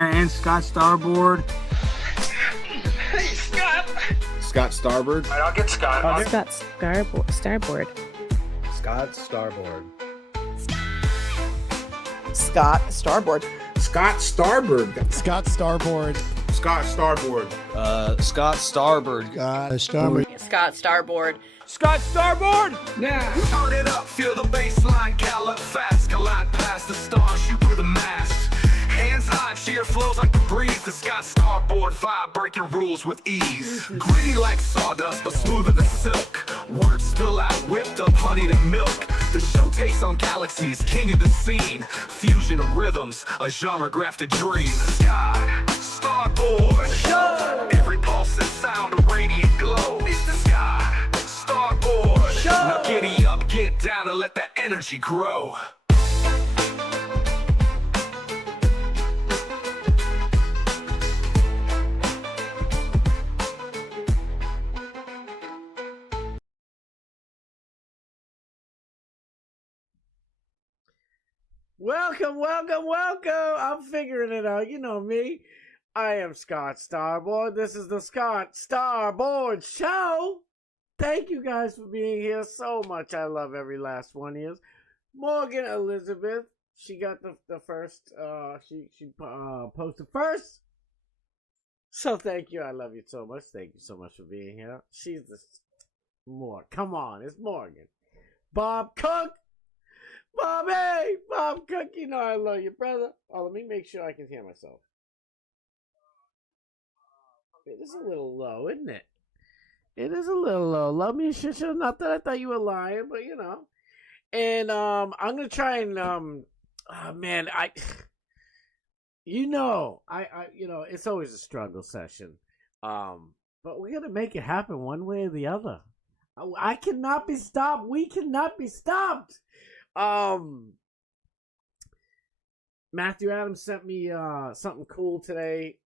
And Scott Starboard. Hey, Scott. Scott Starboard. All right, I'll get Scott. Scott Starboard. Scott Starboard. Scott Starboard. Scott Starboard. Scott Starboard. Scott Starboard. Scott Starboard. Starboard. Scott Starboard. Scott Starboard! Now, turn it up, feel the bass line, gallop fast, collide past the stars, shoot through the mast. Hands high, sheer flows like the breeze. The Scott Starboard vibe, breaking rules with ease. Gritty like sawdust, but smoother than silk. Words spill out, whipped up, honey to milk. The show takes on galaxies, king of the scene. Fusion of rhythms, a genre grafted dream. Scott Starboard. Every pulse and sound, a radiant glow. It's the Scott Starboard. Now giddy up, get down, and let that energy grow. Welcome. I'm figuring it out. You know me. I am Scott Starboard. This is the Scott Starboard Show. Thank you guys for being here so much. I love every last one of you. Morgan Elizabeth. She got the first. She posted first. So thank you. I love you so much. Thank you so much for being here. She's the more. Come on, it's Morgan. Bob Cook. Bob Cook, you know I love you, brother. Oh, let me make sure I can hear myself. It is a little low, isn't it? It is a little low. Love me, shit. Not that I thought you were lying, but you know. And I'm gonna try and oh, man, you know it's always a struggle session. But we're gonna make it happen one way or the other. I cannot be stopped. We cannot be stopped. Matthew Adams sent me something cool today.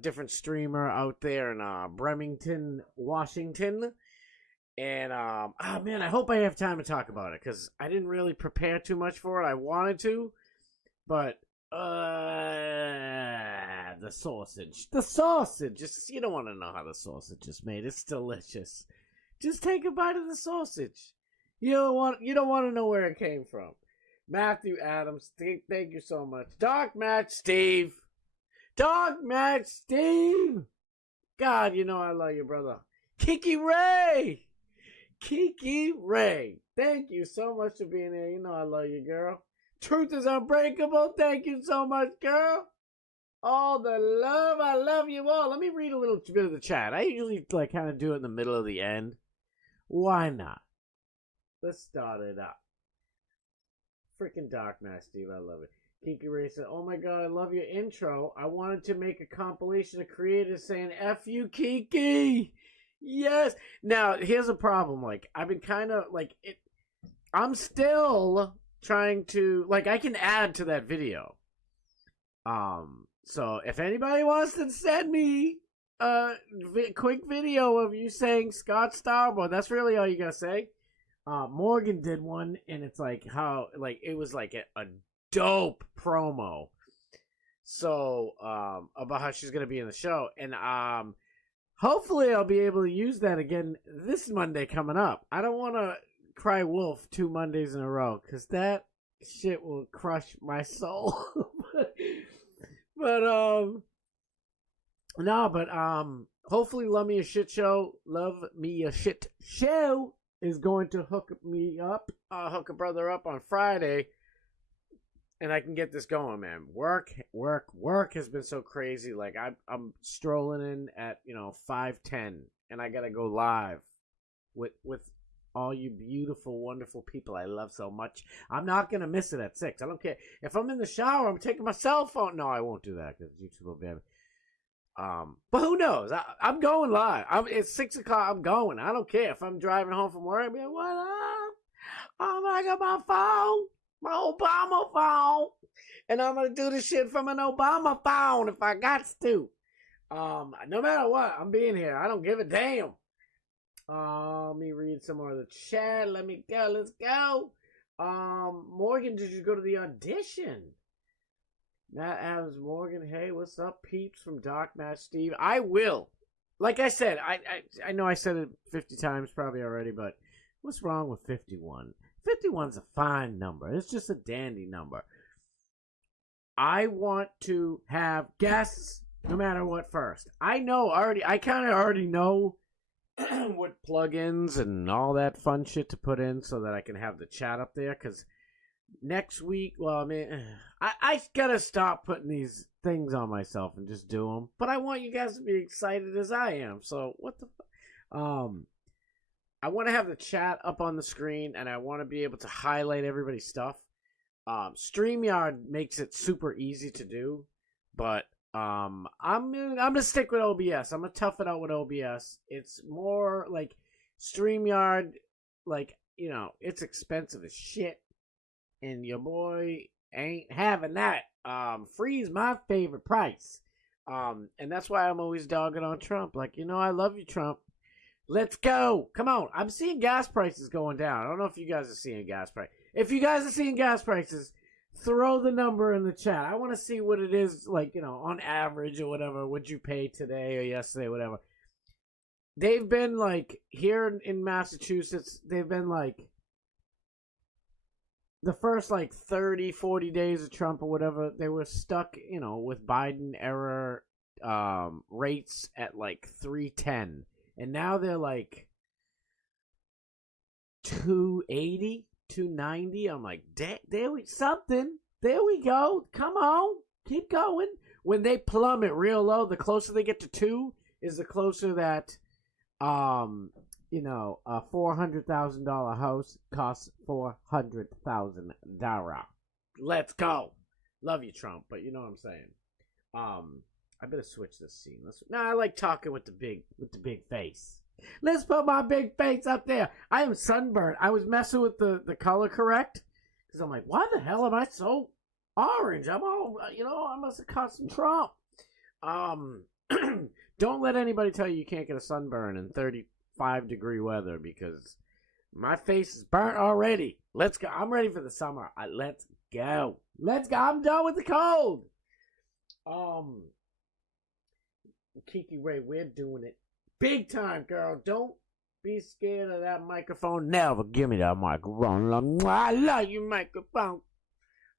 Different streamer out there in Bremerton, Washington. And man, I hope I have time to talk about it because I didn't really prepare too much for it. I wanted to, but the sausage. Just you don't want to know how the sausage is made. It's delicious. Just take a bite of the sausage. You don't want to know where it came from. Matthew Adams, thank you so much. Dark Match Steve. God, you know I love you, brother. Kiki Ray. Thank you so much for being here. You know I love you, girl. Truth is Unbreakable. Thank you so much, girl. All the love. I love you all. Let me read a little bit of the chat. I usually kind of do it in the middle of the end. Why not? Let's start it up. Freaking Dark Match, Steve. I love it. Kiki Ray said, oh my god, I love your intro. I wanted to make a compilation of creators saying F you, Kiki. Yes. Now, here's a problem. I've been kind of, I'm still trying to, I can add to that video. So, if anybody wants to send me a quick video of you saying Scott Starboard, that's really all you gotta say. Morgan did one, and it's it was a dope promo. So, about how she's gonna be in the show, and hopefully I'll be able to use that again this Monday coming up. I don't want to cry wolf 2 Mondays in a row, because that shit will crush my soul. but hopefully Love Me a Shit Show is going to hook a brother up on Friday, and I can get this going, man. Work has been so crazy. I'm strolling in at 5:10, and I gotta go live with all you beautiful, wonderful people I love so much. I'm not gonna miss it at 6. I don't care if I'm in the shower. I'm taking my cell phone. No, I won't do that because YouTube will ban me. But who knows? I'm going live. It's 6 o'clock. I'm going. I don't care if I'm driving home from work. I'll be like, what up? I got my phone, my Obama phone, and I'm gonna do this shit from an Obama phone if I got to. No matter what, I'm being here. I don't give a damn. Let me read some more of the chat. Let me go. Let's go. Morgan, did you go to the audition? Matt Adams Morgan, hey, what's up, peeps from Dark Match Steve? I will. Like I said, I know I said it 50 times probably already, but what's wrong with 51? 51's a fine number. It's just a dandy number. I want to have guests no matter what first. I kind of already know what plugins and all that fun shit to put in so that I can have the chat up there, because next week, well, I mean, I gotta stop putting these things on myself and just do them. But I want you guys to be excited as I am. So what the I want to have the chat up on the screen, and I want to be able to highlight everybody's stuff. StreamYard makes it super easy to do, but I'm gonna stick with OBS. I'm gonna tough it out with OBS. It's more like StreamYard, like, you know, it's expensive as shit, and your boy ain't having that. Free's my favorite price. And that's why I'm always dogging on Trump. Like, you know, I love you, Trump. Let's go. Come on. I'm seeing gas prices going down. I don't know if you guys are seeing gas prices. If you guys are seeing gas prices, throw the number in the chat. I want to see what it is, like, you know, on average or whatever. What'd you pay today or yesterday, whatever. They've been, like, here in Massachusetts, they've been, like, the first, like, 30, 40 days of Trump or whatever, they were stuck, you know, with Biden era rates at, like, 310. And now they're, like, 280, 290. I'm like, there we go. Come on. Keep going. When they plummet real low, the closer they get to 2 is the closer that, you know, a $400,000 house costs $400,000. Let's go. Love you, Trump, but you know what I'm saying. I better switch this scene. I like talking with the big face. Let's put my big face up there. I am sunburned. I was messing with the color correct because I'm like, why the hell am I so orange? I'm all, you know, I must have caught some Trump. Don't let anybody tell you can't get a sunburn in 35-degree weather, because my face is burnt already. Let's go. I'm ready for the summer. Let's go. Let's go. I'm done with the cold. Kiki Ray, we're doing it big time, girl. Don't be scared of that microphone. Never give me that microphone. I love you, microphone.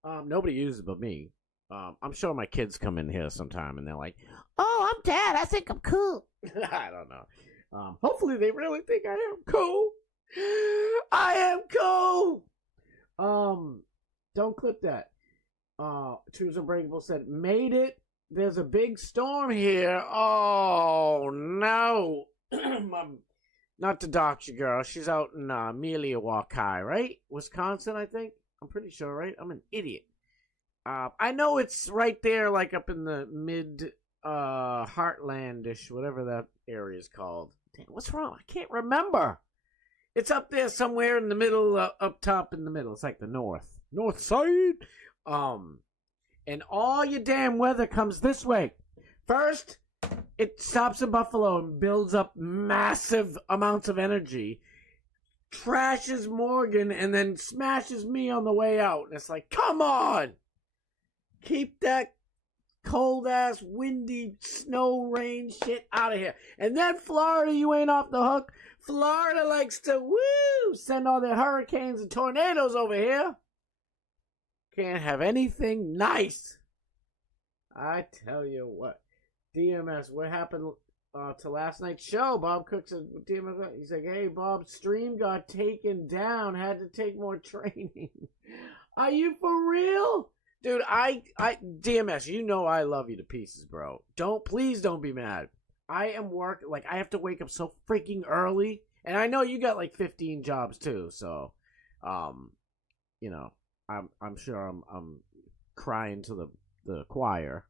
Nobody uses it but me. I'm sure my kids come in here sometime and they're like, "Oh, I'm Dad. I think I'm cool." I don't know. Hopefully they really think I am cool. I am cool. Don't clip that. Choose Unbreakable said, "Made it. There's a big storm here." Oh, no. Not to dox you, girl. She's out in Milwaukee, right? Wisconsin, I think. I'm pretty sure, right? I'm an idiot. I know it's right there, like up in the mid Heartlandish, whatever that area is called. Damn, what's wrong? I can't remember. It's up there somewhere in the middle, up top in the middle. It's like the north side. And all your damn weather comes this way. First, it stops in Buffalo and builds up massive amounts of energy, trashes Morgan, and then smashes me on the way out. And it's like, come on! Keep that cold-ass, windy, snow, rain shit out of here. And then Florida, you ain't off the hook. Florida likes to, send all their hurricanes and tornadoes over here. Can't have anything nice. I tell you what. DMS, what happened to last night's show? Bob Cook said, DMS, he's like, hey, Bob, stream got taken down. Had to take more training. Are you for real? Dude, DMS, you know I love you to pieces, bro. Please don't be mad. I am I have to wake up so freaking early. And I know you got like 15 jobs too, so, you know. I'm sure I'm crying to the choir.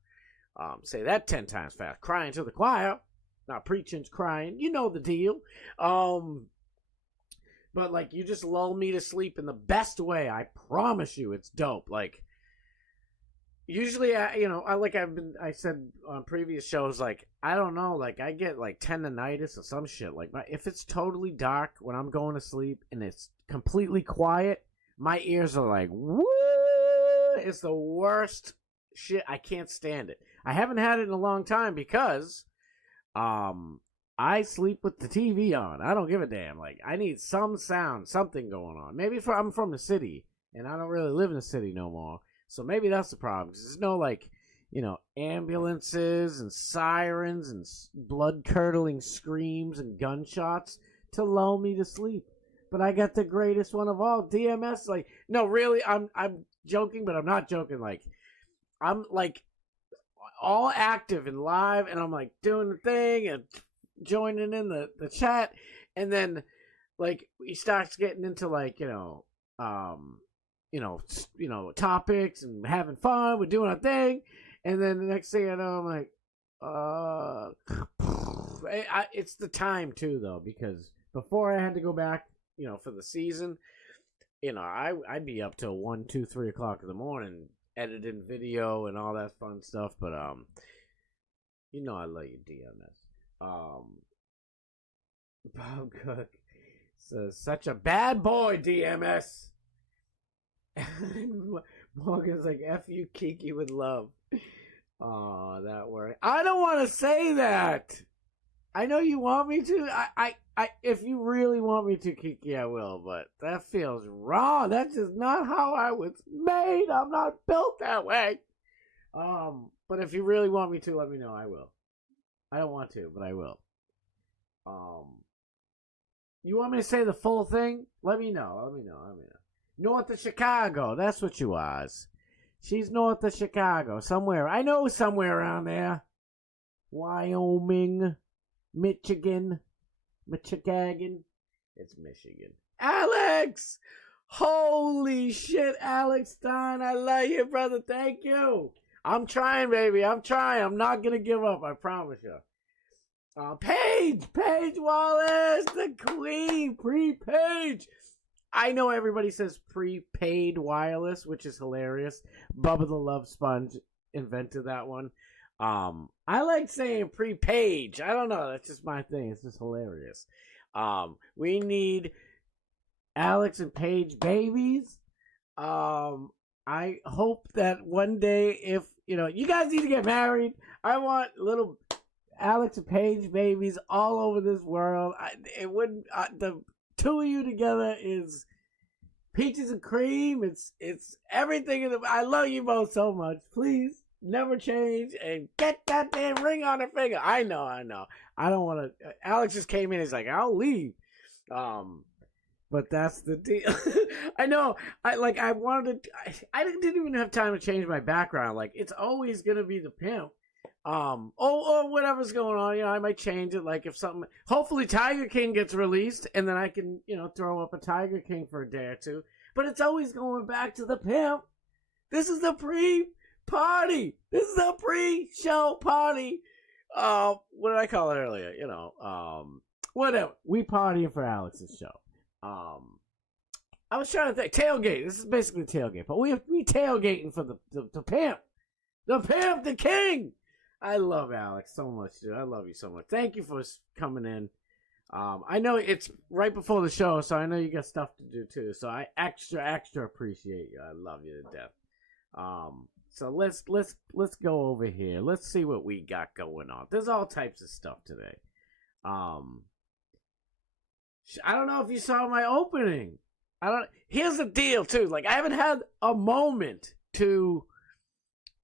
Say that 10 times fast. Crying to the choir. Not preaching, crying. You know the deal. But like, you just lull me to sleep in the best way. I promise you, it's dope. Like, usually, I said on previous shows, like, I don't know, like, I get like tendonitis or some shit. Like, if it's totally dark when I'm going to sleep and it's completely quiet, my ears are like, woo! It's the worst shit, I can't stand it. I haven't had it in a long time because I sleep with the TV on. I don't give a damn. Like, I need some sound, something going on. Maybe I'm from the city, and I don't really live in the city no more. So maybe that's the problem. Because there's no, like, you know, ambulances and sirens and blood-curdling screams and gunshots to lull me to sleep. But I got the greatest one of all, DMS. Like, no, really, I'm joking, but I'm not joking. Like, I'm, like, all active and live, and I'm, like, doing the thing and joining in the chat, and then, like, he starts getting into, like, topics and having fun. We're doing our thing, and then the next thing I know, I'm like, it's the time too, though, because before I had to go back, you know, for the season, you know, I'd be up till 1, 2, 3 o'clock in the morning editing video and all that fun stuff. But you know, I love you, DMS. Bob Cook says, such a bad boy, DMS. Morgan's like, F you, Kiki, with love. Oh, that word. I don't want to say that. I know you want me to. I if you really want me to, Kiki, I will. But that feels wrong. That's just not how I was made. I'm not built that way. But if you really want me to, let me know. I will. I don't want to, but I will. You want me to say the full thing? Let me know. North of Chicago. That's what you was. She's north of Chicago. Somewhere. I know somewhere around there. Wyoming. Michigan. It's Michigan. Alex! Holy shit, Alex Stein. I love you, brother. Thank you. I'm trying, baby. I'm trying. I'm not going to give up. I promise you. Paige Wallace, the queen, pre-Paige. I know everybody says prepaid wireless, which is hilarious. Bubba the Love Sponge invented that one. I like saying pre-Paige. I don't know. That's just my thing. It's just hilarious. We need Alex and Paige babies. I hope that one day, if, you know, you guys need to get married. I want little Alex and Paige babies all over this world. It wouldn't. The two of you together is peaches and cream. It's everything. I love you both so much. Please never change and get that damn ring on her finger. I know. I don't want to. Alex just came in. He's like, I'll leave. But that's the deal. I know. I didn't even have time to change my background. Like, it's always gonna be the pimp. Or whatever's going on, you know, I might change it. Like, if something, hopefully Tiger King gets released, and then I can, you know, throw up a Tiger King for a day or two. But it's always going back to the pimp. This is the pre-party. This is the pre-show party. What did I call it earlier? You know, whatever. We partying for Alex's show. I was trying to think. Tailgate. This is basically tailgate, but we tailgating for the pimp. The pimp, the king. I love Alex so much, dude. I love you so much. Thank you for coming in. I know it's right before the show, so I know you got stuff to do too. So I extra appreciate you. I love you to death. So let's go over here. Let's see what we got going on. There's all types of stuff today. I don't know if you saw my opening. Here's the deal too. Like, I haven't had a moment to.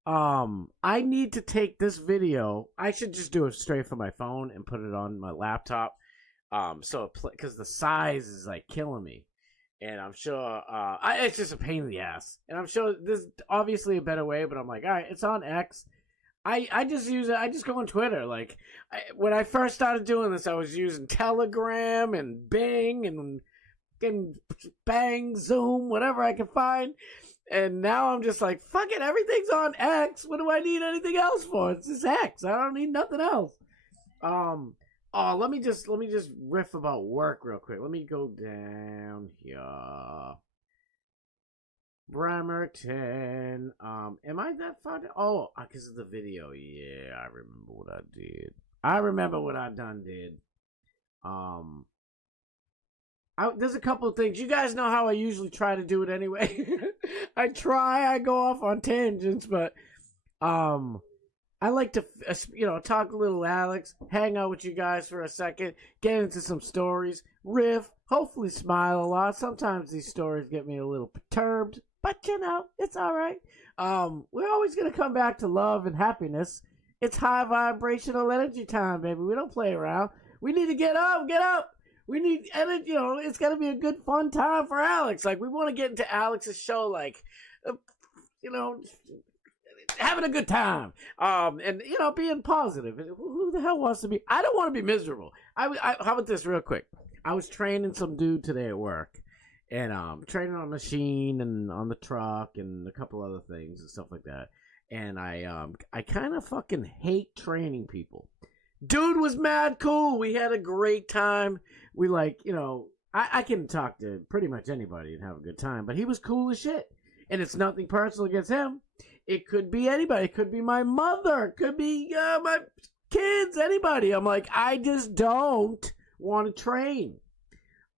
I need to take this video. I should just do it straight from my phone and put it on my laptop. Because the size is like killing me, and I'm sure it's just a pain in the ass. And I'm sure there's obviously a better way, but I'm like, all right, it's on X. I just use it. I just go on Twitter. Like, when I first started doing this, I was using Telegram and Bing and Bang, Zoom, whatever I could find. And now I'm just like, fuck it, everything's on X. What do I need anything else for? It's just X. I don't need nothing else. Let me just riff about work real quick. Let me go down here. Bremerton. Am I that far down? Oh, because of the video. Yeah, I remember what I did. I remember what I done did. There's a couple of things. You guys know how I usually try to do it anyway. I go off on tangents, but I like to, talk a little Alex, hang out with you guys for a second, get into some stories, riff, hopefully smile a lot. Sometimes these stories get me a little perturbed, but it's all right. We're always going to come back to love and happiness. It's high vibrational energy time, baby. We don't play around. We need to get up. We need energy, it's got to be a good, fun time for Alex. Like, we want to get into Alex's show, like, having a good time, and being positive. Who the hell wants to be? I don't want to be miserable. How about this, real quick? I was training some dude today at work, and training on a machine and on the truck and a couple other things and stuff like that. And I kind of fucking hate training people. Dude was mad cool. We had a great time. We I can talk to pretty much anybody and have a good time, but he was cool as shit. And it's nothing personal against him. It could be anybody. It could be my mother. It could be my kids, anybody. I'm like, I just don't want to train.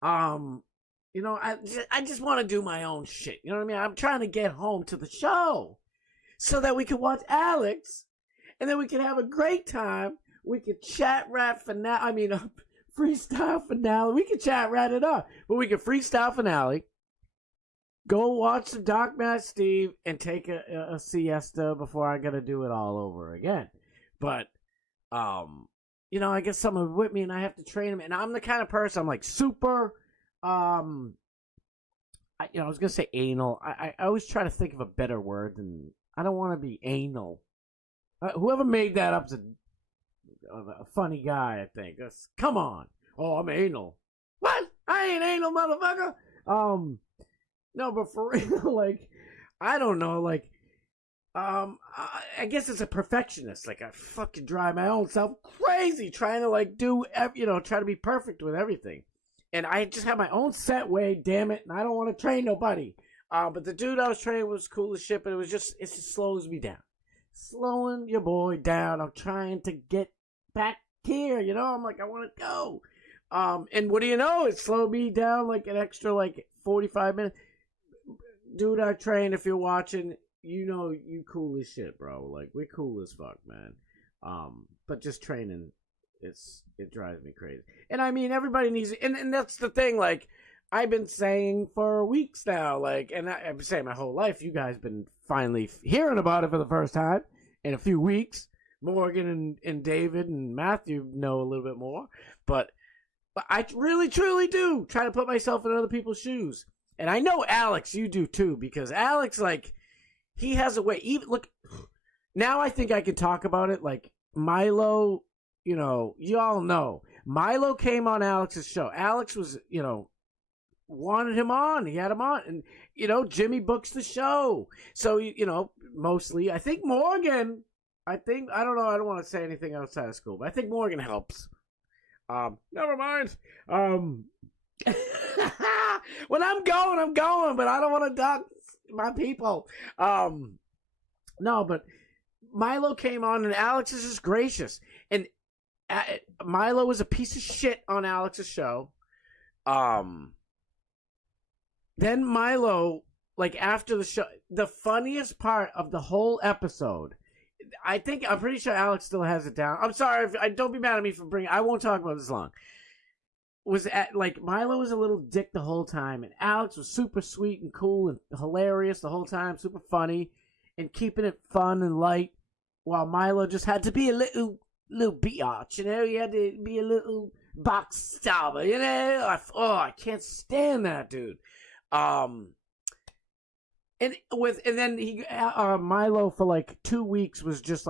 I just want to do my own shit. You know what I mean? I'm trying to get home to the show so that we can watch Alex, and then we can have a great time. We could chat rat finale. Freestyle finale. We could chat rat it up, but we could freestyle finale. Go watch the Doc Matt Steve and take a siesta before I gotta do it all over again. But, I guess someone with me and I have to train him. And I'm the kind of person, I'm like super, I was gonna say anal. I always try to think of a better word than, I don't want to be anal. Whoever made that up's a funny guy, I think. Come on. Oh, I'm anal. What? I ain't anal, motherfucker. No, but for real, I don't know, I guess it's a perfectionist. I fucking drive my own self crazy trying to, try to be perfect with everything. And I just have my own set way, damn it, and I don't want to train nobody. But the dude I was training was cool as shit, but it just slows me down. Slowing your boy down. I'm trying to get back here, I'm like, I want to go. And what do you know? It slowed me down an extra 45 minutes. Dude, I train. If you're watching, you cool as shit, bro. We're cool as fuck, man. But just training, it drives me crazy. And I mean, everybody needs it. And that's the thing. I've been saying for weeks now. And I've been saying my whole life. You guys been finally hearing about it for the first time in a few weeks. Morgan and David and Matthew know a little bit more. But I really, truly do try to put myself in other people's shoes. And I know Alex, you do too, because Alex, he has a way. Look, now I think I can talk about it. Milo, you all know. Milo came on Alex's show. Alex was, wanted him on. He had him on. And, Jimmy books the show. So, mostly. I think Morgan, I don't know. I don't want to say anything outside of school, but I think Morgan helps. Never mind. When I'm going, but I don't want to dox my people. No, but Milo came on, and Alex is just gracious. And Milo was a piece of shit on Alex's show. Then Milo, after the show, the funniest part of the whole episode, I'm pretty sure Alex still has it down. I'm sorry, don't be mad at me for I won't talk about this long. Was Milo was a little dick the whole time, and Alex was super sweet and cool and hilarious the whole time, super funny, and keeping it fun and light, while Milo just had to be a little biatch, He had to be a little box stabber, I can't stand that dude. And then he Milo for 2 weeks was just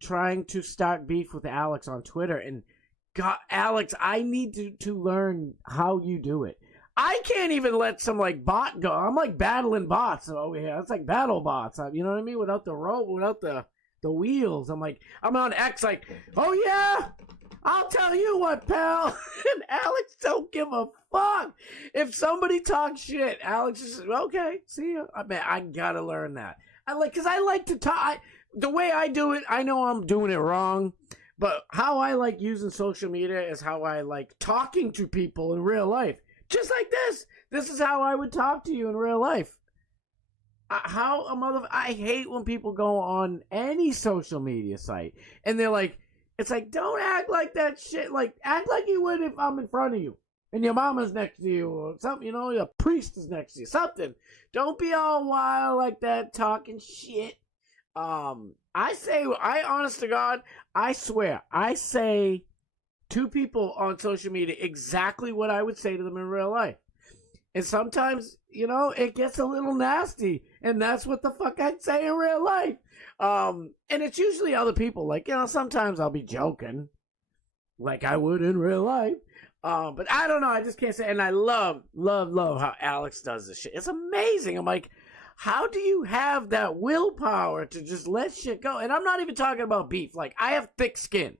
trying to start beef with Alex on Twitter, and God, Alex, I need to learn how you do it. I can't even let some bot go. I'm battling bots over here. It's battle bots. You know what I mean? Without the rope, without the wheels. I'm on X oh yeah, I'll tell you what, pal. And Alex don't give a fuck. If somebody talks shit, Alex is okay, see ya. I gotta learn that. Cause I like to talk. The way I do it, I know I'm doing it wrong. But how I like using social media is how I like talking to people in real life. Just like this. This is how I would talk to you in real life. I hate when people go on any social media site and they're like, it's like, don't act like that shit. Like, act like you would if I'm in front of you and your mama's next to you or something, you know, your priest is next to you, something. Don't be all wild like that talking shit. I honest to God, I swear, I say to people on social media exactly what I would say to them in real life. And sometimes, you know, it gets a little nasty. And that's what the fuck I'd say in real life. And it's usually other people. Like, you know, sometimes I'll be joking like I would in real life. But I don't know. I just can't say. And I love how Alex does this shit. It's amazing. I'm like, how do you have that willpower to just let shit go? And I'm not even talking about beef. Like, I have thick skin.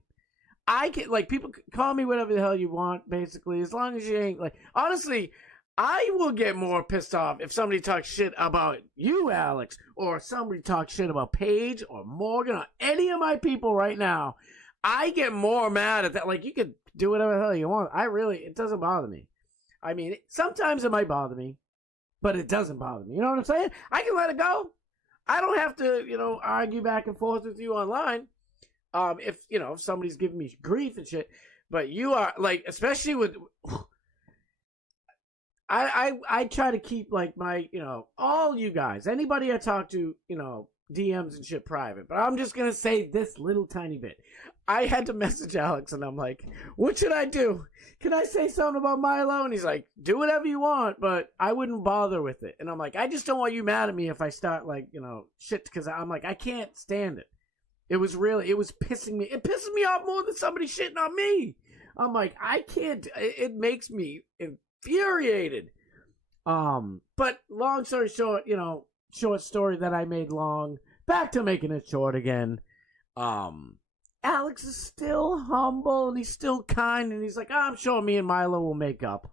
I can, like, people call me whatever the hell you want, basically, as long as you ain't, like, honestly, I will get more pissed off if somebody talks shit about you, Alex, or somebody talks shit about Paige or Morgan or any of my people right now. I get more mad at that. Like, you could do whatever the hell you want. It doesn't bother me. I mean, sometimes it might bother me, but it doesn't bother me. You know what I'm saying? I can let it go. I don't have to, you know, argue back and forth with you online. If, you know, if somebody's giving me grief and shit, but you are, like, especially with... I try to keep, like, my, you know, all you guys, anybody I talk to, you know, DMs and shit private. But I'm just going to say this little tiny bit. I had to message Alex, and I'm like, what should I do? Can I say something about Milo? And he's like, do whatever you want, but I wouldn't bother with it. And I'm like, I just don't want you mad at me if I start, like, you know, shit, because I'm like, I can't stand it. It was pissing me. It pisses me off more than somebody shitting on me. I'm like, I can't, it makes me infuriated. But long story short, you know, short story that I made long, back to making it short again. Alex is still humble and he's still kind and he's like, I'm sure me and Milo will make up.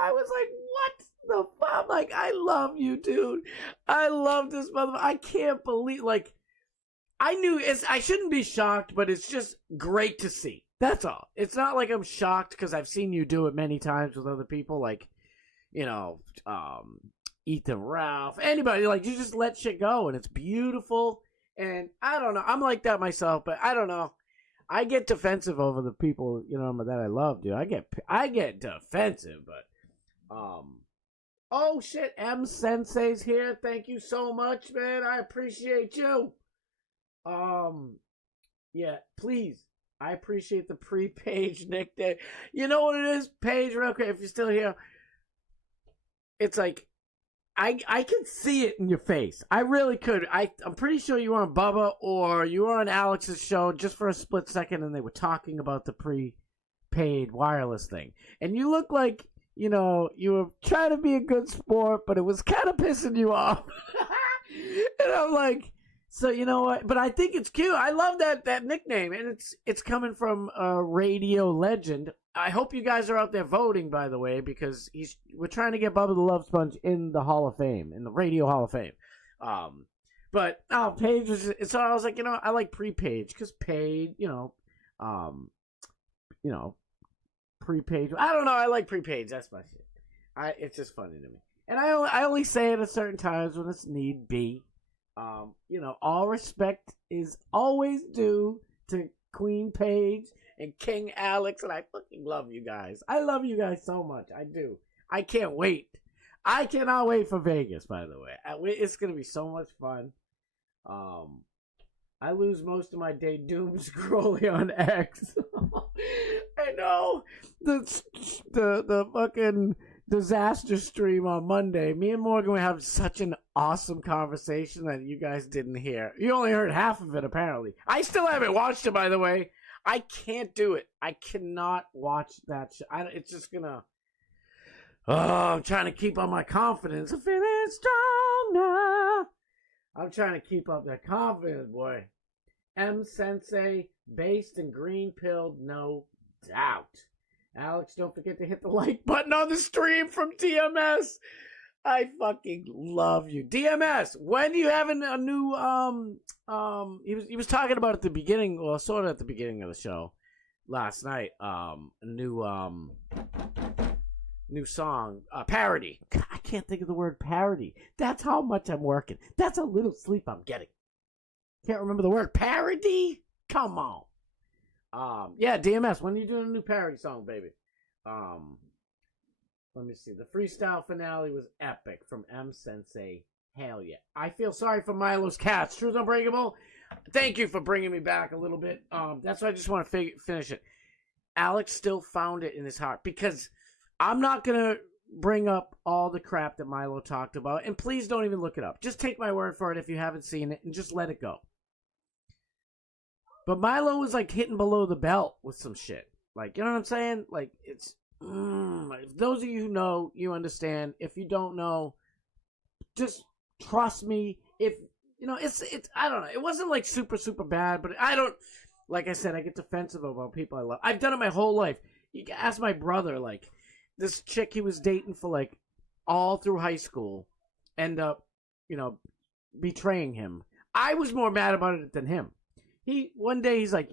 I was like, what the fuck? I'm like, I love you, dude. I love this motherfucker. I can't believe, like, I shouldn't be shocked, but it's just great to see. That's all. It's not like I'm shocked because I've seen you do it many times with other people, like, you know, Ethan, Ralph, anybody. Like, you just let shit go, and it's beautiful. And I don't know. I'm like that myself, but I don't know. I get defensive over the people, you know, that I love, dude. I get defensive, but oh shit, M Sensei's here. Thank you so much, man. I appreciate you. Yeah, please. I appreciate the pre-page, Nick. You know what it is? Page, real quick, if you're still here. It's like, I can see it in your face. I really could. I'm pretty sure you were on Bubba or you were on Alex's show just for a split second and they were talking about the pre-paid wireless thing. And you look like, you know, you were trying to be a good sport, but it was kind of pissing you off. And I'm like... So, you know what? But I think it's cute. I love that nickname, and it's coming from a radio legend. I hope you guys are out there voting, by the way, because we're trying to get Bubba the Love Sponge in the Hall of Fame, in the Radio Hall of Fame. But Paige was. So I was like, you know, I like pre-Page because Paige, you know, pre-Page. I don't know. I like pre-Page. That's my shit. It's just funny to me, and I only say it at certain times when it's need be. You know, all respect is always due to Queen Paige and King Alex, and I fucking love you guys. I love you guys so much. I do. I can't wait. I cannot wait for Vegas, by the way. It's going to be so much fun. I lose most of my day doom scrolling on X. I know. The fucking... disaster stream on Monday. Me and Morgan would have such an awesome conversation that you guys didn't hear. You only heard half of it, apparently. I still haven't watched it, by the way. I can't do it. I cannot watch that shit. It's just gonna... Oh, I'm trying to keep up my confidence. I'm feeling strong now. I'm trying to keep up that confidence, boy. M Sensei, based and green pilled, no doubt. Alex, don't forget to hit the like button on the stream from DMS. I fucking love you. DMS, when do you have a new, he was talking about at the beginning, well, sort of at the beginning of the show last night, a new new song, parody. God, I can't think of the word parody. That's how much I'm working. That's how little sleep I'm getting. Can't remember the word parody? Come on. Yeah, DMS, when are you doing a new parody song, baby? Let me see. The freestyle finale was epic from M Sensei. Hell yeah. I feel sorry for Milo's cats. Truth Unbreakable, thank you for bringing me back a little bit. That's why I just want to finish it. Alex still found it in his heart, because I'm not going to bring up all the crap that Milo talked about, and please don't even look it up. Just take my word for it if you haven't seen it, and just let it go. But Milo was like hitting below the belt with some shit. Like, you know what I'm saying? Like, it's... those of you who know, you understand. If you don't know, just trust me. If you know, it's I don't know. It wasn't like super bad, but I don't, like I said, I get defensive about people I love. I've done it my whole life. You can ask my brother. Like, this chick he was dating for like all through high school, end up, you know, betraying him. I was more mad about it than him. One day he's like,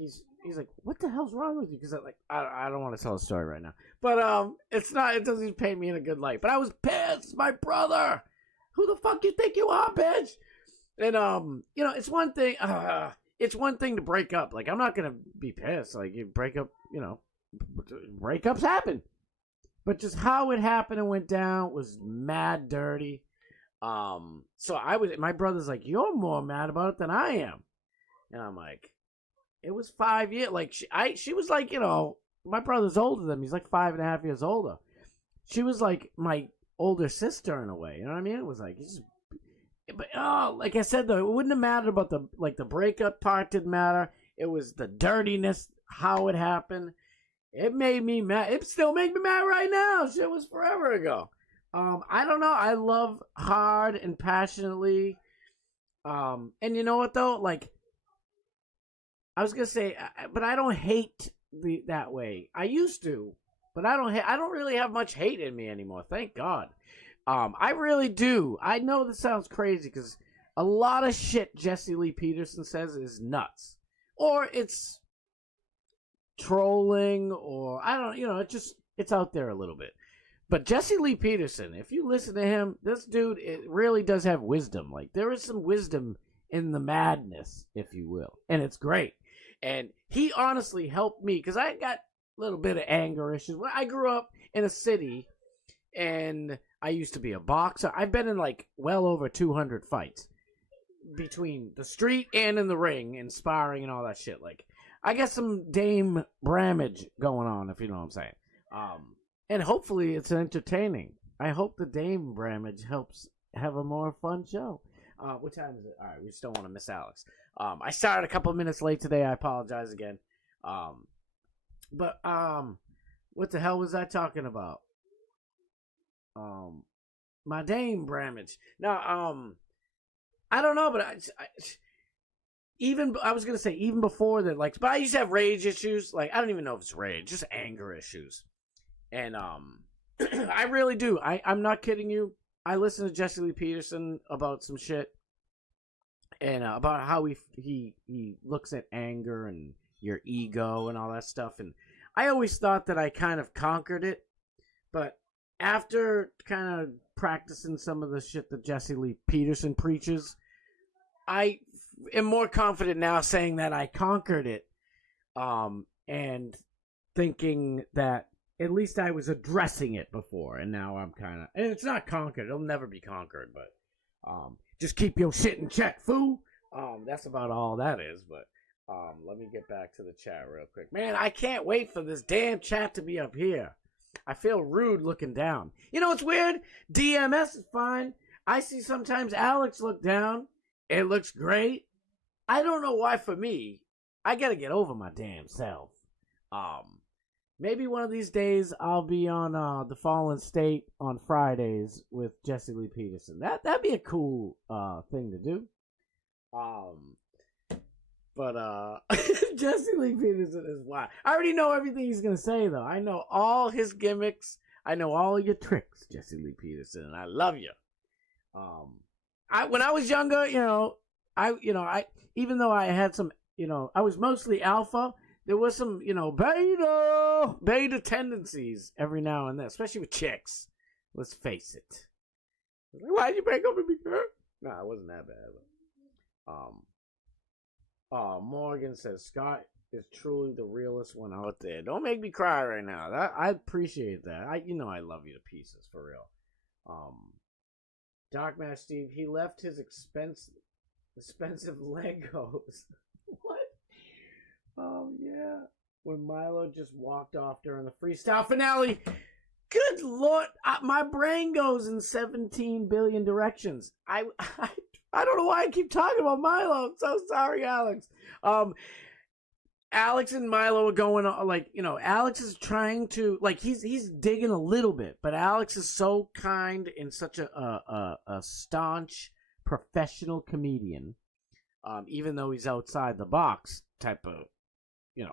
what the hell's wrong with you? Because I don't want to tell a story right now. But it's not. It doesn't paint me in a good light. But I was pissed. My brother. Who the fuck you think you are, bitch? And you know, it's one thing. It's one thing to break up. Like, I'm not gonna be pissed. Like, you break up. You know, breakups happen. But just how it happened and went down was mad dirty. So my brother's like, you're more mad about it than I am. And I'm like, it was 5 years. Like, she was like, you know, my brother's older than me. He's like 5.5 years older. She was like my older sister in a way. You know what I mean? It was like, but like I said though, it wouldn't have mattered about the breakup part. Didn't matter. It was the dirtiness, how it happened. It made me mad. It still makes me mad right now. Shit was forever ago. I don't know. I love hard and passionately. And you know what though? Like, I was gonna say, but I don't hate that way. I used to, but I don't really have much hate in me anymore. Thank God. I really do. I know this sounds crazy because a lot of shit Jesse Lee Peterson says is nuts, or it's trolling, or I don't. You know, it's out there a little bit. But Jesse Lee Peterson, if you listen to him, this dude, it really does have wisdom. Like, there is some wisdom in the madness, if you will, and it's great. And he honestly helped me because I got a little bit of anger issues. When I grew up in a city, and I used to be a boxer. I've been in like well over 200 fights between the street and in the ring and sparring and all that shit. Like, I got some Dame Bramage going on, if you know what I'm saying. And hopefully it's entertaining. I hope the Dame Bramage helps have a more fun show. What time is it? All right, we just don't want to miss Alex. I started a couple minutes late today. I apologize again. But what the hell was I talking about? My Dame Bramage. Now, I don't know, but I was gonna say even before that, like, but I used to have rage issues. Like, I don't even know if it's rage, just anger issues. And I really do. I'm not kidding you. I listened to Jesse Lee Peterson about some shit, and about how he looks at anger and your ego and all that stuff. And I always thought that I kind of conquered it, but after kind of practicing some of the shit that Jesse Lee Peterson preaches, I am more confident now saying that I conquered it, and thinking that at least I was addressing it before, and now I'm kind of... And it's not conquered. It'll never be conquered, but just keep your shit in check, fool. That's about all that is, but let me get back to the chat real quick. Man, I can't wait for this damn chat to be up here. I feel rude looking down. You know what's weird? DMS is fine. I see sometimes Alex look down. It looks great. I don't know why for me. I gotta get over my damn self. Maybe one of these days I'll be on The Fallen State on Fridays with Jesse Lee Peterson. That'd be a cool thing to do. But Jesse Lee Peterson is wild. I already know everything he's gonna say though. I know all his gimmicks. I know all your tricks, Jesse Lee Peterson, and I love you. When I was younger, I even though I had some, I was mostly alpha. there was some, beta tendencies every now and then, especially with chicks. Let's face it. Like, why'd you break up with me, girl? Nah, it wasn't that bad. Morgan says Scott is truly the realest one out there. Don't make me cry right now. I appreciate that. I love you to pieces for real. Dark Master Steve, he left his expensive Legos. What? Oh yeah. When Milo just walked off during the freestyle finale. Good Lord, my brain goes in 17 billion directions. I don't know why I keep talking about Milo. I'm so sorry, Alex. Alex and Milo are going on, Alex is trying to, he's digging a little bit, but Alex is so kind and such a staunch professional comedian, even though he's outside the box type of,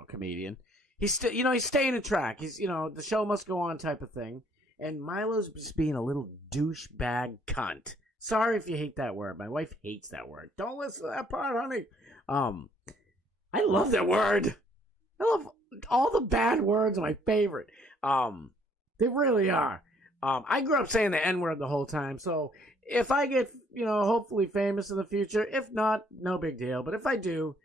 comedian. He's he's staying in track. He's, the show must go on type of thing. And Milo's just being a little douchebag cunt. Sorry if you hate that word. My wife hates that word. Don't listen to that part, honey. I love that word. I love all the bad words are my favorite. They really are. I grew up saying the N-word the whole time. So if I get, hopefully famous in the future, if not, no big deal. But if I do,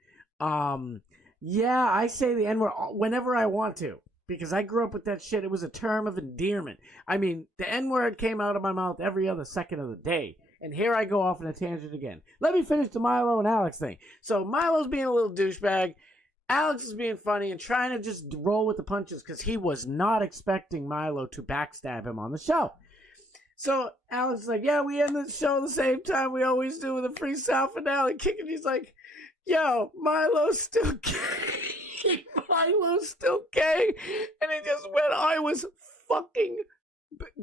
yeah, I say the N-word whenever I want to. Because I grew up with that shit. It was a term of endearment. I mean, the N-word came out of my mouth every other second of the day. And here I go off on a tangent again. Let me finish the Milo and Alex thing. So Milo's being a little douchebag. Alex is being funny and trying to just roll with the punches because he was not expecting Milo to backstab him on the show. So Alex is like, yeah, we end the show the same time we always do with a freestyle finale. Kicking, he's like, yo, Milo's still gay. Milo's still gay. And it just went, I was fucking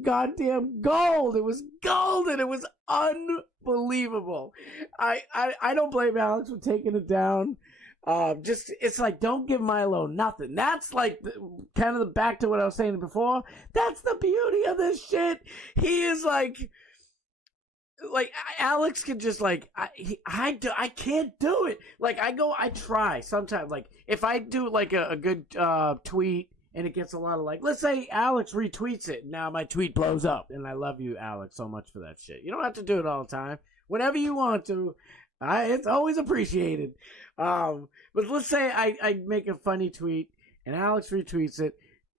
goddamn gold. It was golden. It was unbelievable. I don't blame Alex for taking it down. It's like, don't give Milo nothing. That's like kind of the back to what I was saying before. That's the beauty of this shit. He is like Alex can just I can't do it. I try sometimes. Like if I do like a good tweet and it gets a lot of let's say Alex retweets it. Now my tweet blows up, and I love you, Alex, so much for that shit. You don't have to do it all the time. Whenever you want to, it's always appreciated. But let's say I make a funny tweet and Alex retweets it.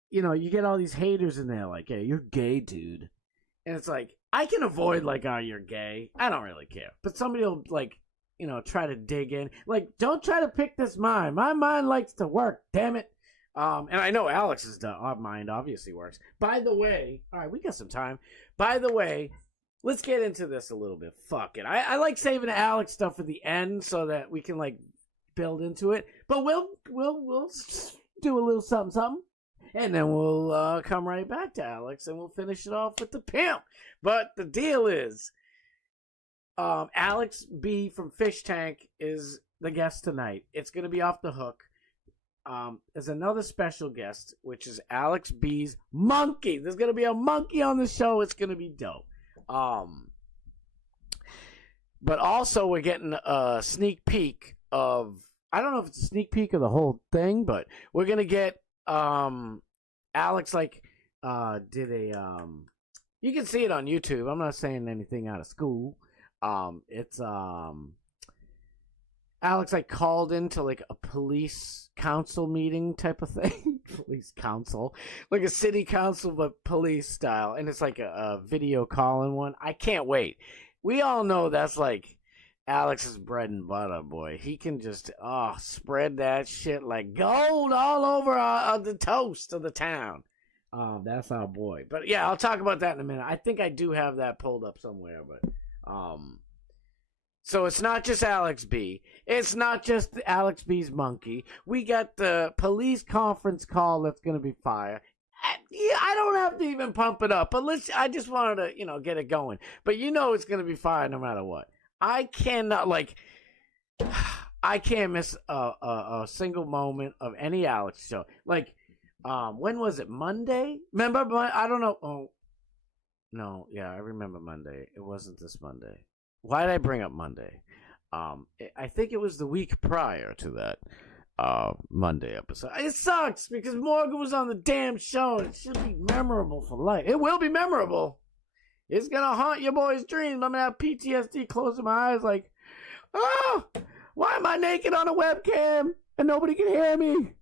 You get all these haters in there like, hey, you're gay, dude. And it's like, I can avoid oh, you're gay. I don't really care. But somebody will try to dig in. Don't try to pick this mind. My mind likes to work, damn it. And I know Alex's mind obviously works. By the way, all right, we got some time. By the way, let's get into this a little bit. Fuck it. I like saving Alex stuff for the end so that we can build into it. But we'll do a little something, and then we'll come right back to Alex, and we'll finish it off with the pimp. But the deal is, Alex B from Fishtank is the guest tonight. It's gonna be off the hook. There's another special guest, which is Alex B's monkey. There's gonna be a monkey on the show. It's gonna be dope. But also we're getting a sneak peek of, I don't know if it's a sneak peek of the whole thing, but we're gonna get Alex did a you can see it on YouTube. I'm not saying anything out of school. It's Alex called into a police council meeting type of thing. Police council, like a city council but police style, and it's a video calling one. I can't wait. We all know that's Alex's bread and butter, boy. He can just spread that shit like gold all over the toast of the town. That's our boy. But yeah, I'll talk about that in a minute. I think I do have that pulled up somewhere, but so it's not just Alex B. It's not just Alex B's monkey. We got the police conference call that's going to be fire. Yeah, I don't have to even pump it up, but I just wanted to, get it going. But it's going to be fire no matter what. I cannot, I can't miss a single moment of any Alex show. When was it? Monday? Remember? I don't know. Oh, no. Yeah, I remember Monday. It wasn't this Monday. Why did I bring up Monday? I think it was the week prior to that. Monday episode. It sucks because Morgan was on the damn show and it should be memorable for life. It will be memorable. It's gonna haunt your boy's dreams. I'm gonna have PTSD closing my eyes like, oh, why am I naked on a webcam and nobody can hear me?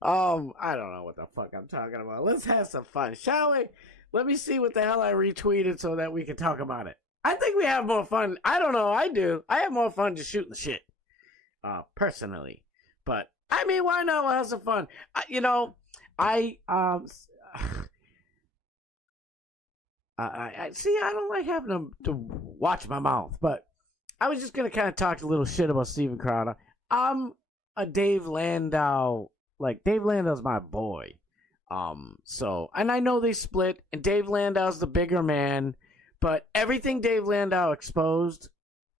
I don't know what the fuck I'm talking about. Let's have some fun, shall we? Let me see what the hell I retweeted so that we can talk about it. I think we have more fun. I don't know. I do. I have more fun just shooting the shit, personally. But I mean, why not? We'll have some fun. I see. I don't like having to watch my mouth, but I was just gonna kind of talk a little shit about Steven Crowder. I'm a Dave Landau. Like, Dave Landau's my boy. So, and I know they split, and Dave Landau's the bigger man, but everything Dave Landau exposed,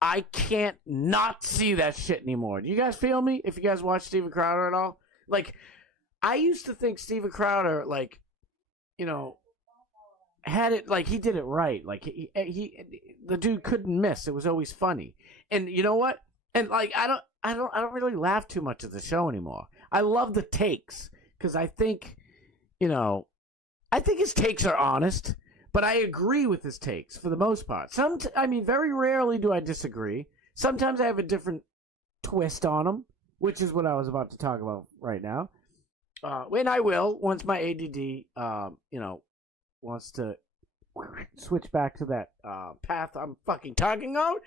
I can't not see that shit anymore. Do you guys feel me? If you guys watch Steven Crowder at all? Like, I used to think Steven Crowder, like, had it, like, he did it right. Like, he the dude couldn't miss. It was always funny. And you know what? And, like, I don't really laugh too much at the show anymore. I love the takes, because I think, I think his takes are honest, but I agree with his takes for the most part. Very rarely do I disagree. Sometimes I have a different twist on them, which is what I was about to talk about right now. And I will, once my ADD, wants to switch back to that path I'm fucking talking about.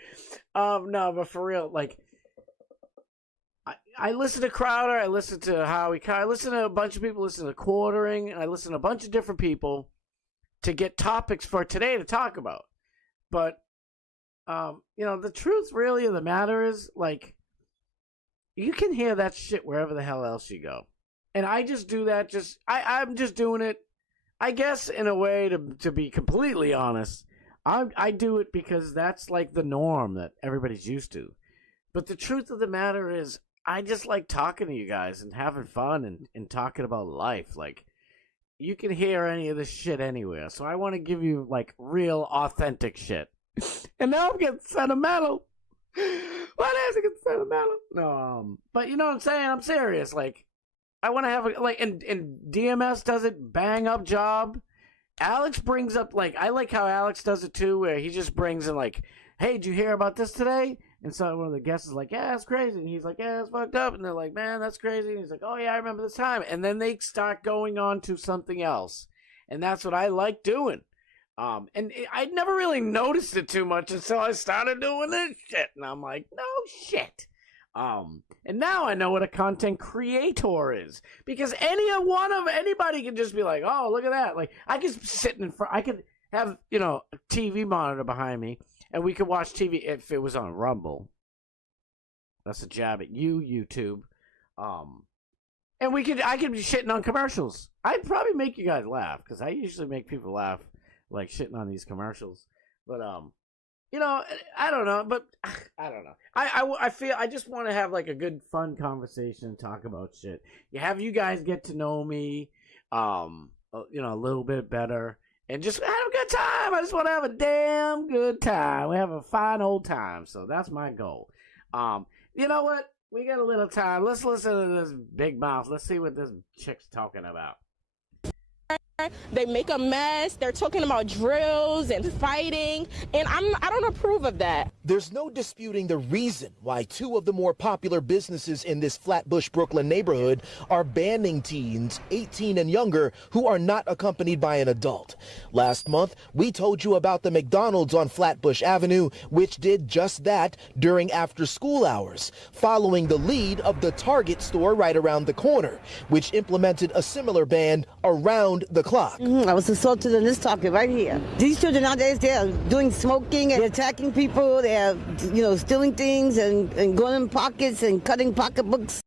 No, but for real, like, I listen to Crowder, I listen to Howie, I listen to a bunch of people, listen to Quartering, and I listen to a bunch of different people to get topics for today to talk about. But, the truth really of the matter is, like, you can hear that shit wherever the hell else you go. And I just do that, I'm just doing it, I guess, in a way, to be completely honest. I do it because that's, like, the norm that everybody's used to. But the truth of the matter is, I just like talking to you guys and having fun and talking about life. Like, you can hear any of this shit anywhere. So I want to give you, like, real, authentic shit. And now I'm getting sentimental. Why does it get sentimental? No, but you know what I'm saying? I'm serious. Like, I want to have, and DMS does it bang up job. Alex brings up, like, I like how Alex does it too, where he just brings in, like, hey, did you hear about this today? And so one of the guests is like, yeah, that's crazy. And he's like, yeah, that's fucked up. And they're like, man, that's crazy. And he's like, oh, yeah, I remember this time. And then they start going on to something else. And that's what I like doing. I'd never really noticed it too much until I started doing this shit. And I'm like, no shit. And now I know what a content creator is. Because anybody can just be like, oh, look at that. Like, I could sit in front, I could have, a TV monitor behind me. And we could watch TV if it was on Rumble. That's a jab at you, YouTube. And I could be shitting on commercials. I'd probably make you guys laugh, because I usually make people laugh, like, shitting on these commercials. But, I don't know. But, I don't know. I feel, I just want to have, like, a good, fun conversation and talk about shit. Have you guys get to know me, a little bit better. And just have a good time. I just want to have a damn good time. We have a fine old time. So that's my goal. You know what? We got a little time. Let's listen to this big mouth. Let's see what this chick's talking about. They make a mess. They're talking about drills and fighting, and I don't approve of that. There's no disputing the reason why two of the more popular businesses in this Flatbush, Brooklyn neighborhood are banning teens 18 and younger who are not accompanied by an adult. Last month, we told you about the McDonald's on Flatbush Avenue, which did just that during after-school hours, following the lead of the Target store right around the corner, which implemented a similar ban around the clock. I was assaulted in this target right here. These children nowadays, they're doing smoking and attacking people. They're, stealing things and going in pockets and cutting pocketbooks.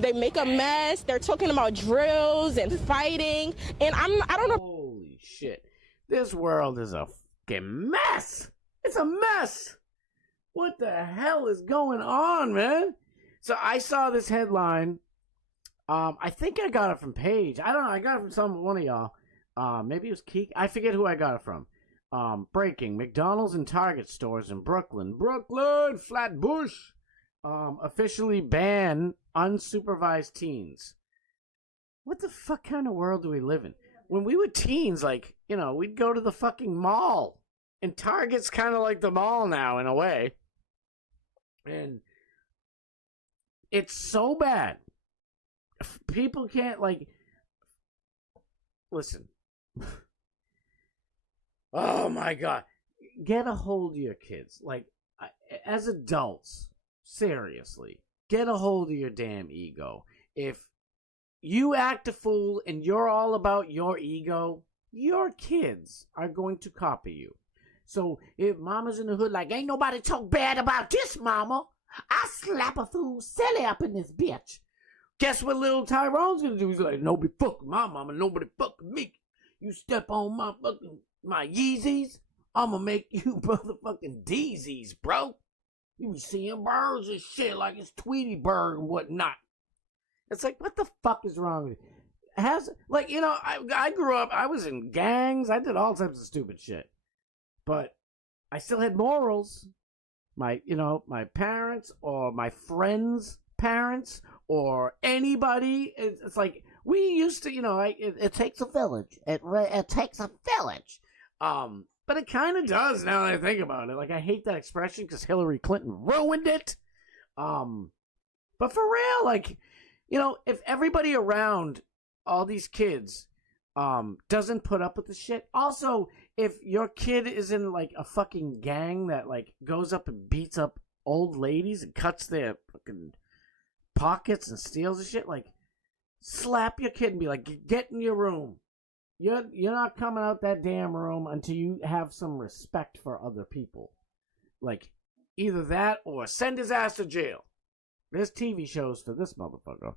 They make a mess. They're talking about drills and fighting, and I don't know. Holy shit! This world is a fucking mess. It's a mess. What the hell is going on, man? So I saw this headline. I think I got it from Paige. I don't know. I got it from one of y'all. Maybe it was Keek. I forget who I got it from. Breaking. McDonald's and Target stores in Brooklyn, Flatbush, officially ban unsupervised teens. What the fuck kind of world do we live in? When we were teens, like, you know, we'd go to the fucking mall. And Target's kind of like the mall now, in a way. And it's so bad. People can't, like... Listen. Oh, my God. Get a hold of your kids. Like, as adults, seriously, get a hold of your damn ego. If you act a fool and you're all about your ego, your kids are going to copy you. So if mama's in the hood like, ain't nobody talk bad about this mama, I slap a fool silly up in this bitch. Guess what little Tyrone's gonna do? He's like, nobody fucking my mama, nobody fucking me. You step on my Yeezys, I'ma make you motherfucking Deezies, bro. You be seeing birds and shit like it's Tweety Bird and whatnot. It's like, what the fuck is wrong with you? I grew up, I was in gangs, I did all types of stupid shit. But I still had morals. My parents or my friends' parents or anybody. It's like, we used to, it takes a village. It takes a village. But it kind of does now that I think about it. Like, I hate that expression because Hillary Clinton ruined it. But for real, like, if everybody around all these kids doesn't put up with the shit. Also, if your kid is in like a fucking gang that like goes up and beats up old ladies and cuts their fucking pockets and steals the shit, like, slap your kid and be like, get in your room. You're not coming out that damn room until you have some respect for other people. Like, either that or send his ass to jail. There's TV shows for this motherfucker.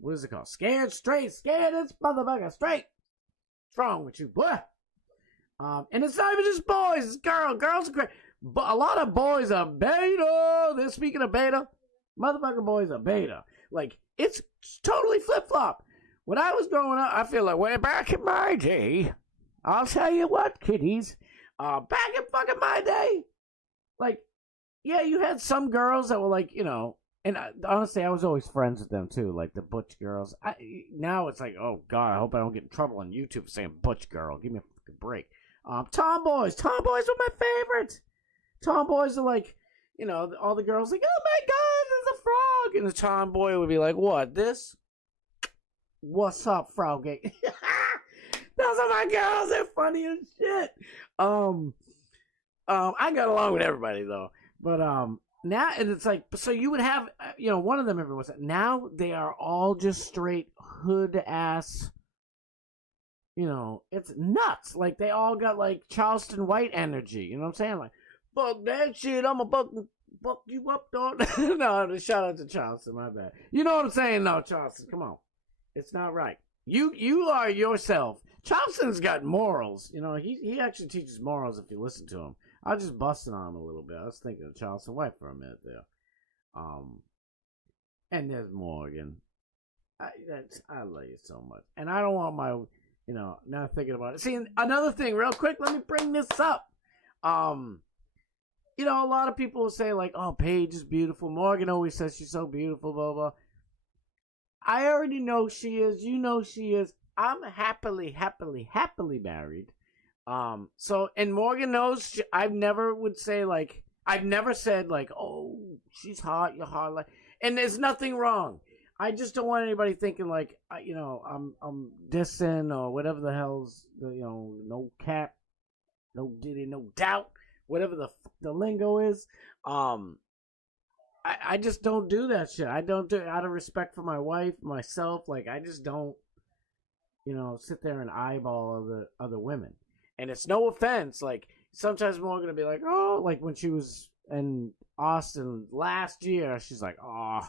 What is it called? Scared Straight. Scared this motherfucker straight. What's wrong with you, boy? And it's not even just boys. It's girls. Girls are great. But a lot of boys are beta. They're speaking of beta. Motherfucker boys are beta. Like, it's totally flip-flop. When I was growing up, I feel like, way back in my day, I'll tell you what, kiddies, back in fucking my day, like, yeah, you had some girls that were like, and honestly, I was always friends with them too, like the butch girls. Now it's like, oh God, I hope I don't get in trouble on YouTube for saying butch girl. Give me a fucking break. Tomboys. Tomboys were my favorite. Tomboys are like, all the girls like, oh my God, there's a frog. And the tomboy would be like, what, this? What's up, froggy? Those are my girls. They're funny as shit. I got along with everybody though. But now, and it's like, so you would have, one of them every once in a while. Now they are all just straight hood ass. It's nuts. Like, they all got like Charleston White energy. You know what I'm saying? Like, fuck that shit. I'm a fuck you up, dog. No, shout out to Charleston. My bad. You know what I'm saying? No, Charleston, come on. It's not right. You are yourself. Charleston's got morals. He actually teaches morals if you listen to him. I just busted on him a little bit. I was thinking of Charleston White for a minute there. And there's Morgan. I love you so much. And I don't want my, now thinking about it. See, another thing, real quick, let me bring this up. A lot of people will say like, oh, Paige is beautiful. Morgan always says she's so beautiful, blah, blah. I already know she is. You know she is. I'm happily married. And Morgan knows I've never said like, oh, she's hot, you're hot. Like, and there's nothing wrong. I just don't want anybody thinking like, I'm dissing or whatever the hell's, no cap, no diddy, no doubt, whatever the lingo is. I just don't do that shit. I don't do it out of respect for my wife, myself. Like, I just don't, sit there and eyeball other women. And it's no offense. Like, sometimes more going to be like, oh, like when she was in Austin last year, she's like, oh,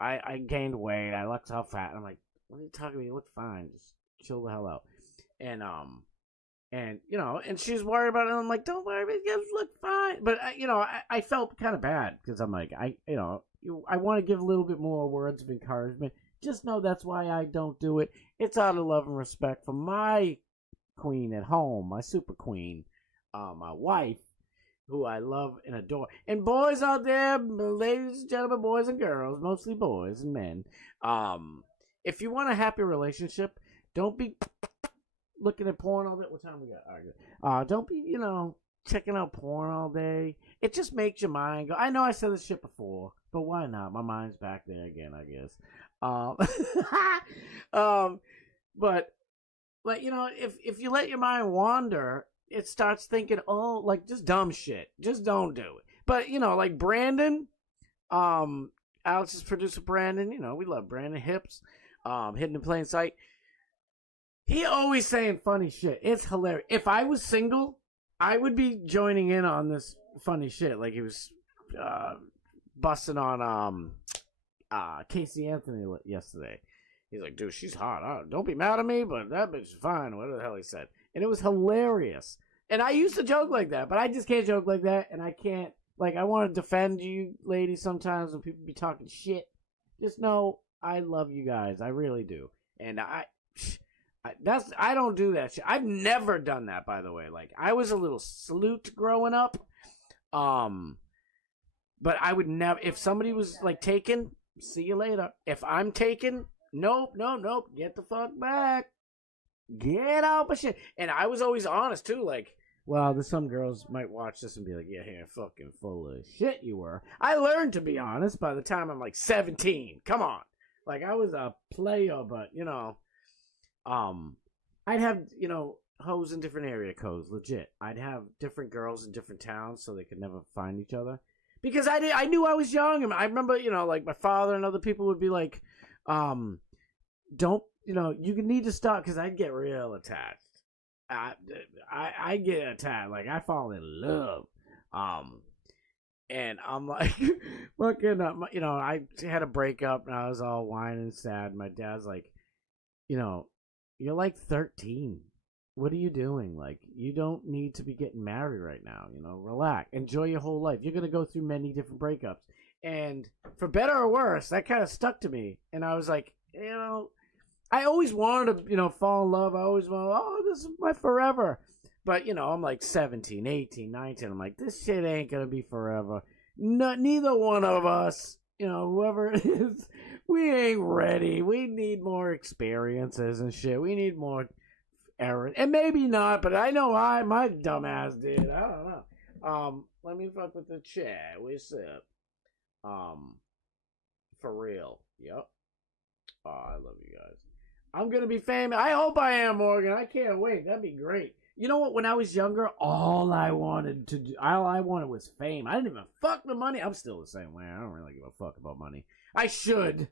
I gained weight. I looked so fat. And I'm like, what are you talking about? You look fine. Just chill the hell out. And she's worried about it. And I'm like, don't worry, you look fine. But, I felt kind of bad because I'm like, I want to give a little bit more words of encouragement. Just know that's why I don't do it. It's out of love and respect for my queen at home, my super queen, my wife, who I love and adore. And boys out there, ladies and gentlemen, boys and girls, mostly boys and men, if you want a happy relationship, don't be looking at porn all day. What time we got? All right, don't be, checking out porn all day. It just makes your mind go. I know I said this shit before, but why not? My mind's back there again, I guess. But like, if you let your mind wander, it starts thinking, oh, like just dumb shit. Just don't do it. But like Brandon, Alex's producer Brandon, we love Brandon Hips, Hidden in Plain Sight. He always saying funny shit. It's hilarious. If I was single, I would be joining in on this funny shit. Like he was busting on Casey Anthony yesterday. He's like, dude, she's hot. Don't be mad at me, but that bitch is fine. Whatever the hell he said. And it was hilarious. And I used to joke like that, but I just can't joke like that. And I can't, like, I want to defend you ladies sometimes when people be talking shit. Just know I love you guys. I really do. And I don't do that shit. I've never done that, by the way. Like, I was a little sleut growing up. But I would never, if somebody was, like, taken, see you later. If I'm taken, nope. Get the fuck back. Get out my shit. And I was always honest, too. Like, well, there's some girls might watch this and be like, yeah, fucking full of shit you were. I learned to be honest by the time I'm, like, 17. Come on. Like, I was a player, but, I'd have, hoes in different area codes, legit. I'd have different girls in different towns so they could never find each other. Because I knew I was young, and I remember, like, my father and other people would be like, don't, you need to stop, because I'd get real attached. I get attached, like, I fall in love. And I'm like, fucking, I had a breakup, and I was all whining and sad. My dad's like, you're like 13. What are you doing? Like, you don't need to be getting married right now. Relax. Enjoy your whole life. You're going to go through many different breakups. And for better or worse, that kind of stuck to me. And I was like, I always wanted to, fall in love. I always wanted, this is my forever. But, I'm like 17, 18, 19. I'm like, this shit ain't going to be forever. Neither one of us, whoever it is, we ain't ready. We need more experiences and shit. We need more errors. And maybe not, but I know my dumb ass did. I don't know. Let me fuck with the chat. What's up? For real. Yep. Oh, I love you guys. I'm gonna be famous. I hope I am, Morgan. I can't wait. That'd be great. You know what? When I was younger, all I wanted was fame. I didn't even fuck the money. I'm still the same way. I don't really give a fuck about money. I should,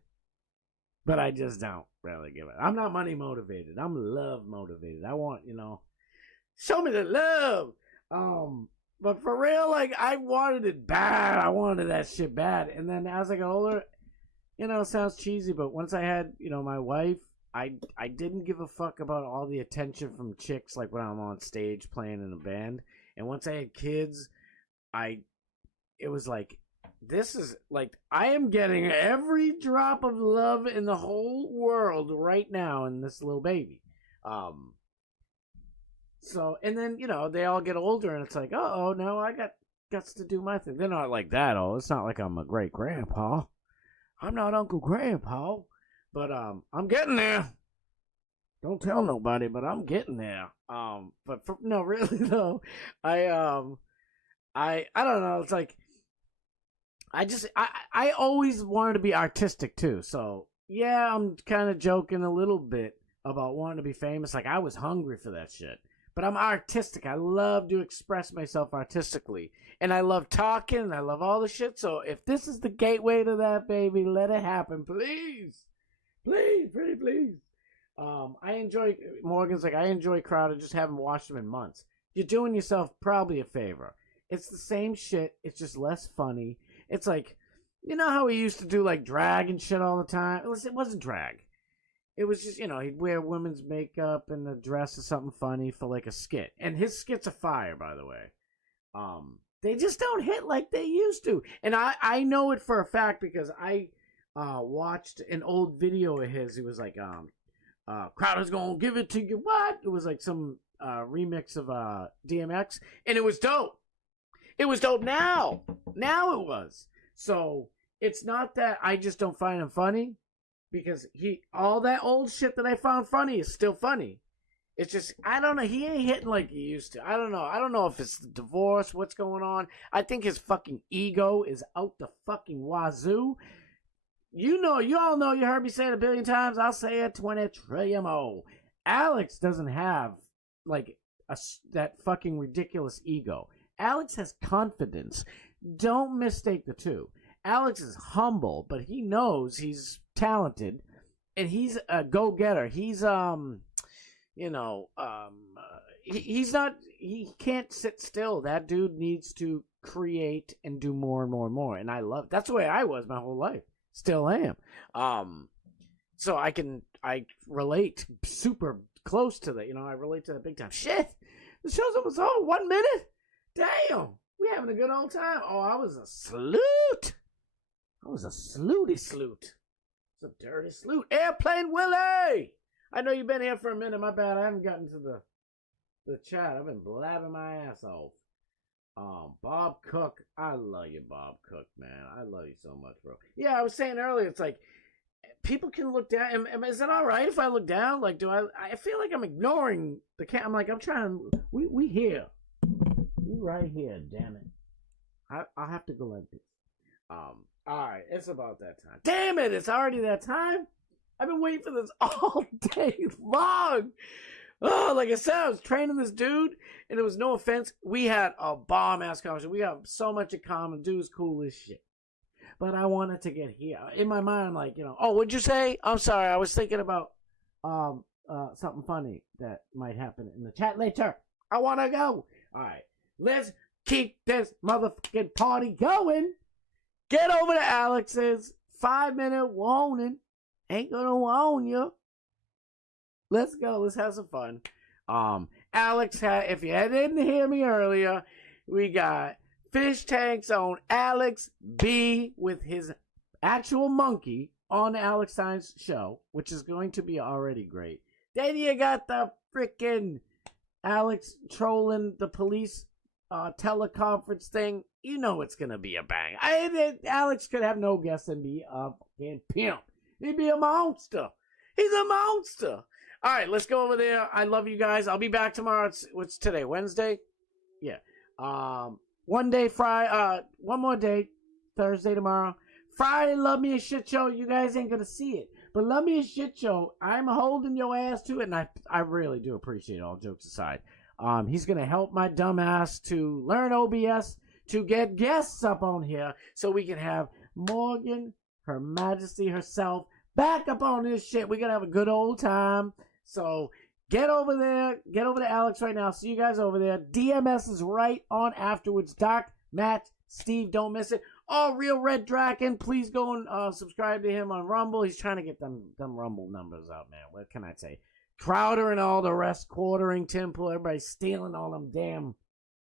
but I just don't really give it. I'm not money motivated. I'm love motivated. I want, show me the love. But for real, like, I wanted it bad. I wanted that shit bad. And then as I got older, it sounds cheesy, but once I had, my wife, I didn't give a fuck about all the attention from chicks, like when I'm on stage playing in a band. And once I had kids, it was like, this is like, I am getting every drop of love in the whole world right now in this little baby. So, and then, they all get older and it's like, oh, now I got guts to do my thing. They're not like that, it's not like I'm a great grandpa. I'm not Uncle Grandpa. But I'm getting there. Don't tell nobody, but I'm getting there. But no, really though, I don't know. It's like I always wanted to be artistic too. So yeah, I'm kind of joking a little bit about wanting to be famous. Like, I was hungry for that shit. But I'm artistic. I love to express myself artistically, and I love talking. And I love all the shit. So if this is the gateway to that, baby, let it happen, please. Please, pretty please. I enjoy, Morgan's like, I enjoy Crowd. I just haven't watched them in months. You're doing yourself probably a favor. It's the same shit. It's just less funny. It's like, how he used to do like drag and shit all the time? It wasn't drag. It was just, he'd wear women's makeup and a dress or something funny for like a skit. And his skits are fire, by the way. They just don't hit like they used to. And I know it for a fact because I watched an old video of his. It was like, Crowder's gonna give it to you. What? It was like some remix of DMX, and it was dope. It was dope now. Now it was. So it's not that I just don't find him funny, because all that old shit that I found funny is still funny. It's just, I don't know, he ain't hitting like he used to. I don't know if it's the divorce, what's going on. I think his fucking ego is out the fucking wazoo. You all know, you heard me say it a billion times, I'll say it 20 trillion more. Alex doesn't have, like, that fucking ridiculous ego. Alex has confidence. Don't mistake the two. Alex is humble, but he knows he's talented, and he's a go-getter. He's, he can't sit still. That dude needs to create and do more and more and more, and I love it. That's the way I was my whole life. Still am. So I relate super close to that. I relate to that big time. Shit, the show's almost over. 1 minute. Damn, we having a good old time. Oh, I was a sloot. I was a slooty sloot. It's a dirty sloot. Airplane Willie. I know you've been here for a minute. My bad. I haven't gotten to the chat. I've been blabbing my ass off. Bob Cook. I love you, Bob Cook, man. I love you so much, bro. Yeah, I was saying earlier, it's like, people can look down. Is it all right if I look down? Like, I feel like I'm ignoring the cat. I'm like, I'm trying. We here. We right here, damn it. I'll have to go like this. All right, it's about that time. Damn it, it's already that time. I've been waiting for this all day long. Oh, like I said, I was training this dude, and it was no offense. We had a bomb-ass conversation. We have so much in common. Dude's cool as shit. But I wanted to get here. In my mind, I'm like, oh, what'd you say? I'm sorry, I was thinking about something funny that might happen in the chat later. I want to go. All right, let's keep this motherfucking party going. Get over to Alex's 5-minute warning. Ain't gonna warn you. Let's go. Let's have some fun. Alex if you didn't hear me earlier, we got Fishtank's own Alex B with his actual monkey on Alex Stein's show, which is going to be already great. Then you got the freaking Alex trolling the police teleconference thing. You know it's gonna be a bang. Alex could have no guess and be a fucking pimp. He'd be a monster. He's a monster. All right, let's go over there. I love you guys. I'll be back tomorrow. What's today? Wednesday? Yeah. One more day. Thursday tomorrow. Friday, Love Me a Shit Show. You guys ain't gonna see it, but Love Me a Shit Show, I'm holding your ass to it, and I really do appreciate it, all jokes aside. He's gonna help my dumb ass to learn OBS, to get guests up on here, so we can have Morgan, Her Majesty herself, back up on this shit. We're gonna have a good old time. So get over there. Get over to Alex right now. See you guys over there. DMS is right on afterwards. Doc, Matt, Steve, don't miss it. Oh, Real Red Draken, please go and subscribe to him on Rumble. He's trying to get them Rumble numbers out, man. What can I say? Crowder and all the rest, quartering Temple, everybody stealing all them damn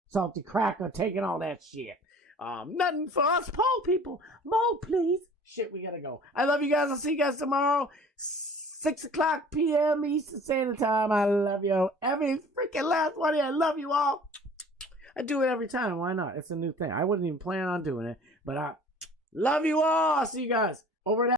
salty cracker, taking all that shit. Nothing for us poor people. More, please. Shit, we gotta go. I love you guys. I'll see you guys tomorrow. 6:00 p.m. Eastern Standard Time. I love you. Every freaking last one of you. I love you all. I do it every time. Why not? It's a new thing. I wasn't even planning on doing it, but I love you all. I'll see you guys over there.